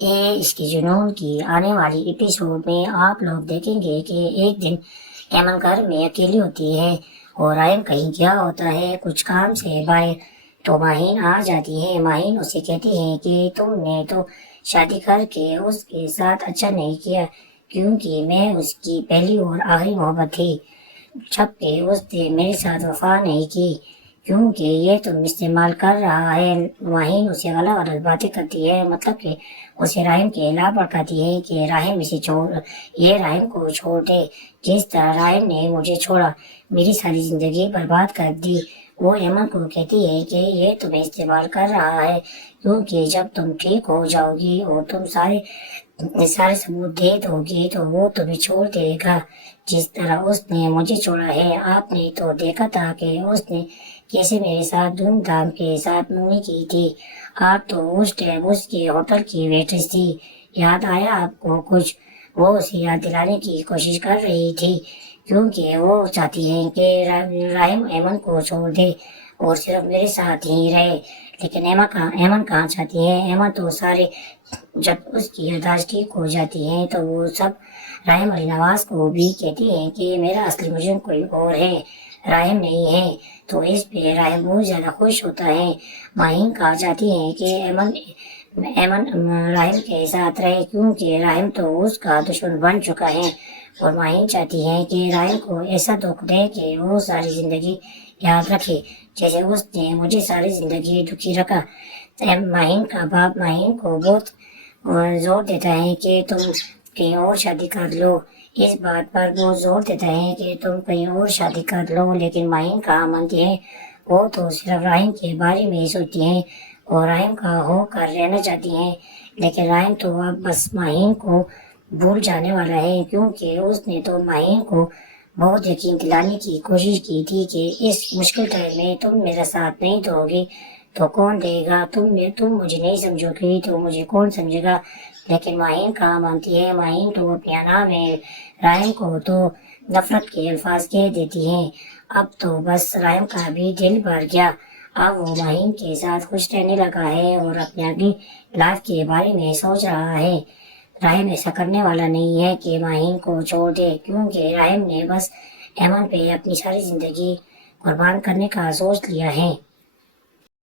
اس کی جنون کی آنے والی ایپیسوڈ میں آپ لوگ دیکھیں گے کہ ایک دن ایمن گھر میں اکیلی ہوتی ہے اور رائم کہیں گیا ہوتا ہے کچھ کام سے باہر، تو ماہین آ جاتی ہے۔ ماہین اسے کہتی ہے کہ تم نے تو شادی کر کے اس کے ساتھ اچھا نہیں کیا، کیونکہ میں اس کی پہلی اور آخری محبت تھی، جبکہ اس نے میرے ساتھ وفا نہیں کی کیونکہ یہ تم استعمال کر رہا ہے۔ ماہین اسے غلط غلط باتیں کرتی ہے، مطلب کہ اسے رحم کے خلاف بھڑکاتی ہے کہ رحم کو چھوڑ دے، جس طرح رحم نے مجھے چھوڑا، میری ساری زندگی برباد کر دی۔ وہ ایمن کو کہتی ہے کہ یہ تمہیں استعمال کر رہا ہے کیونکہ جب تم ٹھیک ہو جاؤ گی اور تم سارے ثبوت دے دو گی تو وہ تمہیں چھوڑ دے گا، جس طرح اس نے مجھے چھوڑا ہے۔ آپ نے تو دیکھا تھا کہ اس نے کیسے میرے ساتھ دھوم دھام کے ساتھ منگنی کی تھی، آپ تو اس ٹائم اس کے ہوٹل کی ویٹریس تھی، یاد آیا آپ کو کچھ؟ وہ اسے یاد دلانے کی کوشش کر رہی تھی کیونکہ وہ چاہتی ہے کہ رحم ایمن کو چھوڑ دے اور صرف میرے ساتھ ہی رہے، لیکن ایمن کہاں چاہتی ہے؟ ایمن تو جب اس کی یادداشت ٹھیک ہو جاتی ہے تو وہ سب رحم علی نواز کو بھی کہتی ہے کہ میرا اصلی مجرم کوئی اور ہے، رحم نہیں ہے، تو اس پہ رحم بہت زیادہ خوش ہوتا ہے۔ ماہین کہا چاہتی ہے کہ ایمن رحم کے ساتھ رہے کیونکہ رحم تو اس کا دشمن بن چکا ہے، اور ماہین چاہتی ہے کہ رحم کو ایسا دکھ دے کہ وہ ساری زندگی یاد رکھے جیسے اس نے مجھے ساری زندگی دکھی رکھا۔ ماہین کا باپ ماہین کو بہت زور دیتا ہے کہ تم کہیں اور شادی کر لو، اس بات پر بہت زور دیتا ہے کہ تم کہیں اور شادی کر لو، لیکن ماہین کہاں مانتی ہے۔ وہ تو صرف رحم کے بارے میں ہی سوچتی ہے اور رحم کا ہو کر رہنا چاہتی ہے، لیکن رحم تو اب بس ماہین کو بھول جانے والا ہے کیونکہ اس نے تو ماہین کو بہت یقین دلانے کی کوشش کی تھی کہ اس مشکل ٹائم میں تم میرا ساتھ نہیں دو گی تو کون دے گا، تم مجھے نہیں سمجھو گی تو مجھے کون سمجھے گا، لیکن ماہین کہاں مانتی ہے۔ ماہین تو اپنے انا میں رحم کو تو نفرت کے الفاظ کہہ دیتی ہے۔ اب تو بس رحم کا بھی دل بھر گیا، اب وہ ماہین کے ساتھ خوش رہنے لگا ہے اور اپنے اگلی لائف کے بارے میں سوچ رہا ہے۔ رحم ایسا کرنے والا نہیں ہے کہ ماہین کو چھوڑ دے کیونکہ رحم نے بس ایمن پہ اپنی ساری زندگی قربان کرنے کا سوچ لیا ہے۔